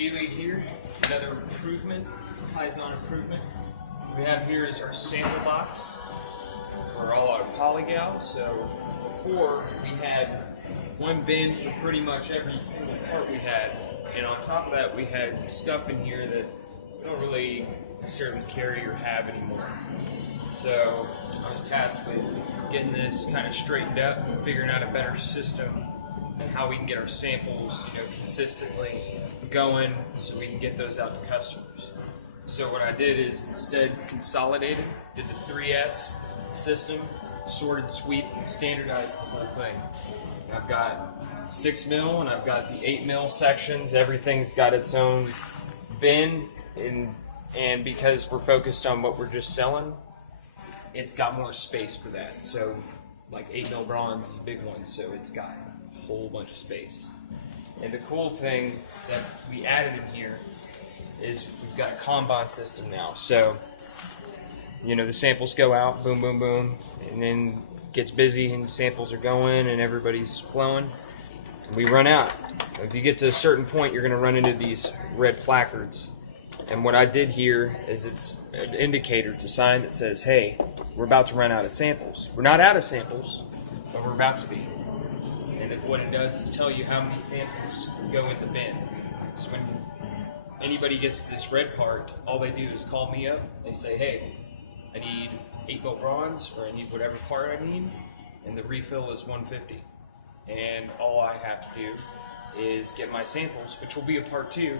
tea lead here, another improvement, Kaizen improvement. What we have here is our sample box for all our Polygal. So before we had one bin for pretty much every single part we had, and on top of that we had stuff in here that we don't really necessarily carry or have anymore. So I was tasked with getting this kind of straightened up and figuring out a better system and how we can get our samples, consistently going so we can get those out to customers. So what I did is instead consolidated, did the 3S system, sorted, sweep, and standardized the whole thing. I've got 6 mil and I've got the 8 mil sections. Everything's got its own bin, and because we're focused on what we're just selling, it's got more space for that. So like 8 mil bronze is a big one, so it's got a whole bunch of space. And the cool thing that we added in here is we've got a kanban system now. So the samples go out, boom, boom, boom, and then gets busy and samples are going and everybody's flowing. We run out. If you get to a certain point, you're going to run into these red placards. And what I did here is it's an indicator, it's a sign that says, hey, we're about to run out of samples. We're not out of samples, but we're about to be. And what it does is tell you how many samples go in the bin. So when anybody gets to this red part, all they do is call me up. They say, hey, I need 8 mil bronze, or I need whatever part I need, and the refill is 150. And all I have to do is get my samples, which will be a part 2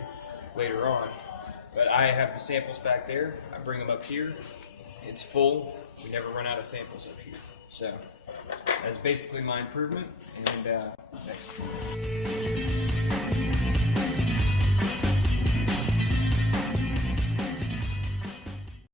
later on. But I have the samples back there. I bring them up here. It's full. We never run out of samples up here. So that's basically my improvement. And next.